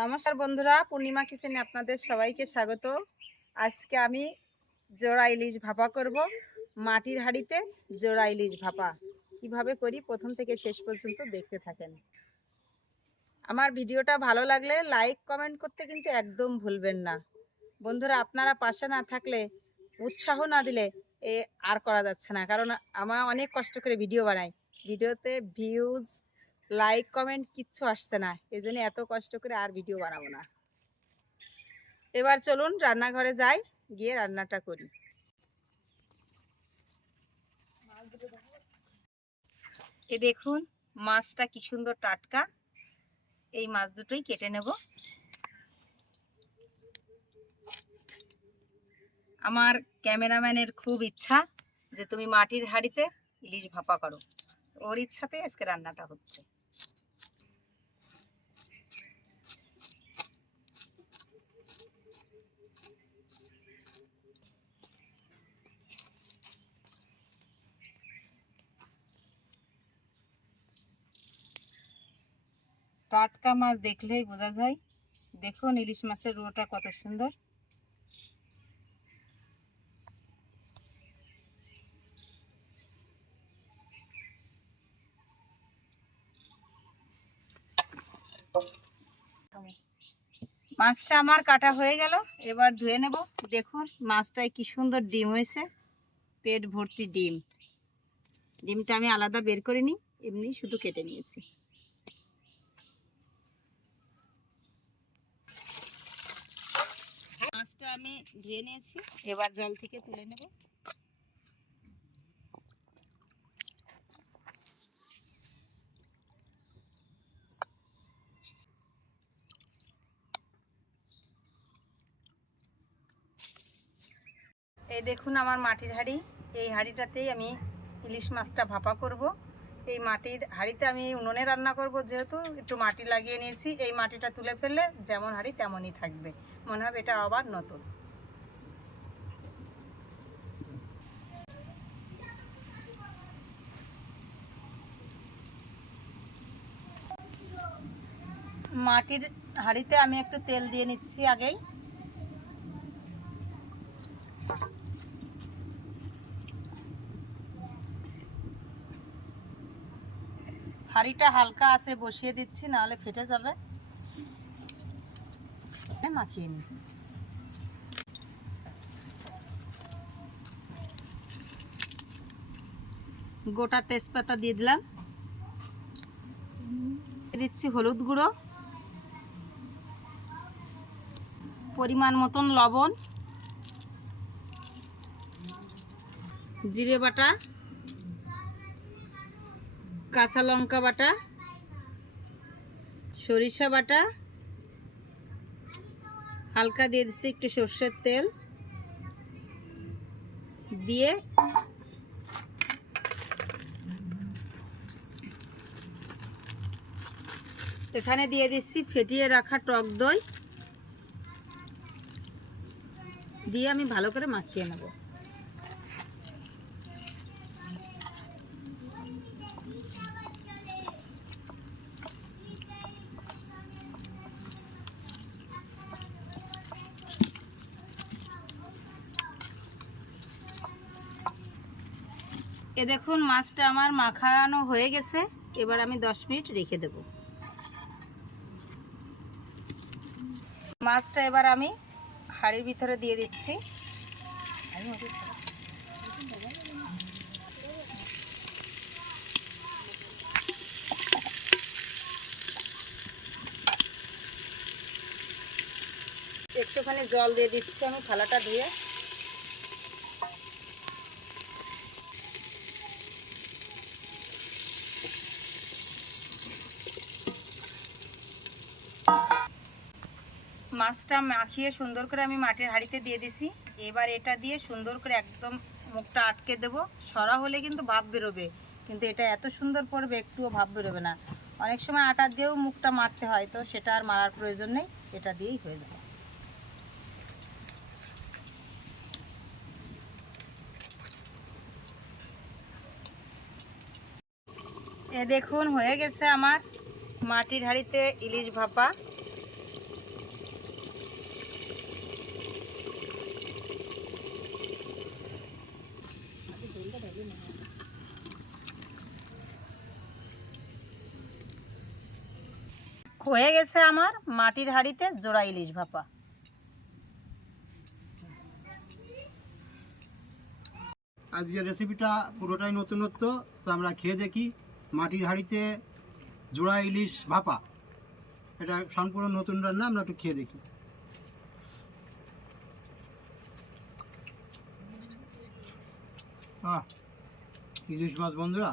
নমস্কার বন্ধুরা, পূর্ণিমা কিচেনে আপনাদের সবাইকে স্বাগত। আজকে আমি জোড়া ইলিশ ভাপা করব। মাটির হাঁড়িতে জোড়া ইলিশ ভাপা কিভাবে করি প্রথম থেকে শেষ পর্যন্ত দেখতে থাকেন। আমার ভিডিওটা ভালো লাগলে লাইক কমেন্ট করতে কিন্তু একদম ভুলবেন না বন্ধুরা। আপনারা পাশে না থাকলে, উৎসাহ না দিলে আর করা যাচ্ছে না, কারণ আমার অনেক কষ্ট করে ভিডিও বানাই, ভিডিওতে ভিউজ লাইক কমেন্ট কিচ্ছু আসছে না, এই জন্য এত কষ্ট করে আর ভিডিও বানাবো না। এবার চলুন রান্নাঘরে যাই, গিয়ে রান্নাটা করি। এ দেখুন মাছটা কি সুন্দর টাটকা, এই মাছ দুটোই কেটে নেব। আমার ক্যামেরাম্যানের খুব ইচ্ছা যে তুমি মাটির হাঁড়িতে ইলিশ ভাপা করো, ওর ইচ্ছাতে আজকে রান্নাটা হচ্ছে। টাটকা মাছ দেখলেই বোঝা যায়। দেখুন ইলিশ মাছের রোটা কত সুন্দর। মাছটা আমার কাটা হয়ে গেল, এবার ধুয়ে নেব। দেখুন মাছটায় কি সুন্দর ডিম হয়েছে, পেট ভর্তি ডিম। ডিমটা আমি আলাদা বের করে নিই, এমনি শুধু কেটে নিয়েছি। মাছটা আমি ধুয়ে নিয়েছি, এবার জল থেকে তুলে নেব। এই দেখুন আমার মাটির হাঁড়ি, এই হাঁড়িটাতেই আমি ইলিশ মাছটা ভাপা করব। এই মাটির হাঁড়িতে আমি উনুনে রান্না করব, যেহেতু একটু মাটি লাগিয়ে নিয়েছি। এই মাটিটা তুলে ফেললে যেমন হাঁড়ি তেমনই থাকবে, মনে হবে এটা আবার নতুন। মাটির হাঁড়িতে আমি একটু তেল দিয়ে নিচ্ছি আগেই। হাঁড়িটা হালকা আছে বসিয়ে দিচ্ছি, নাহলে ফেটে যাবে। মাখিয়ে নিই। গোটা তেজপাতা দিয়ে দিলাম, দিচ্ছি হলুদ গুঁড়ো, পরিমাণ মতন লবণ, জিরে বাটা, কাঁচা লঙ্কা বাটা, সরিষা বাটা, হালকা দিয়ে দিচ্ছি একটু সর্ষের তেল দিয়ে এখানে দিয়ে দিচ্ছি ফেটিয়ে রাখা টক দই, দিয়ে আমি ভালো করে মাখিয়ে নেব। এ দেখুন মাছটা আমার মাখানো হয়ে গেছে, এবার আমি 10 মিনিট রেখে দেব। মাছটা এবার আমি হাঁড়ির ভিতরে দিয়ে দিচ্ছি। একটুখানি জল দিয়ে দিচ্ছি আমি থালাটা ধুয়ে। মাছটা মাখিয়ে সুন্দর করে আমি মাটির হাঁড়িতে দিয়ে দিছি। এবার এটা দিয়ে সুন্দর করে একদম মুখটা আটকে দেব। সরা হলে কিন্তু ভাপ বেরোবে, কিন্তু এটা এত সুন্দর পড়বে একটুও ভাপ বেরোবে না। অনেক সময় আটা দিয়েও মুখটা মারতে হয়, তো সেটা আর মারার প্রয়োজন নেই, এটা দিয়েই হয়ে যাবে। এ দেখুন হয়ে গেছে আমার মাটির হাঁড়িতে ইলিশ ভাপা। হয়ে গেছে আমার মাটির হাঁড়িতে জোড়া ইলিশ ভাপা। আজকের রেসিপিটা পুরোটাই নতুনত্ব, তো আমরা খেয়ে দেখি মাটির হাঁড়িতে জোড়া ইলিশ ভাপা। এটা সম্পূর্ণ নতুন রান্না, আমরা একটু খেয়ে দেখি। ইলিশ মাছ বন্ধুরা,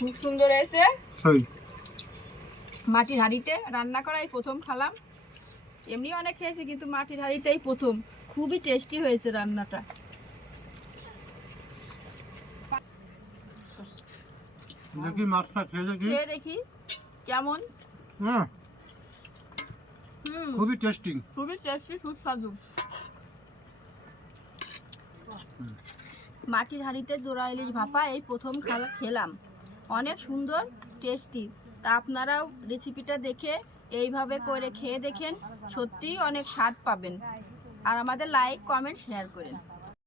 খুব সুন্দর হয়েছে। সই মাটির হাঁড়িতে রান্না করাই প্রথম খেলাম, এমনি অনেক খেয়েছি কিন্তু মাটির হাঁড়িতেই প্রথম। খুবই টেস্টি হয়েছে রান্নাটা। দেখি মাছটা খেয়ে দেখি। খেয়ে দেখি কেমন। হ্যাঁ, খুবই টেস্টি, খুবই টেস্টি, সুস্বাদু। মাটির হাঁড়িতে জোড়া ইলিশ ভাপা এই প্রথম খেলাম, অনেক সুন্দর টেস্টি। তা আপনারাও রেসিপিটা দেখে এইভাবে করে খেয়ে দেখেন, সত্যিই অনেক স্বাদ পাবেন। আর আমাদের লাইক, কমেন্ট, শেয়ার করেন।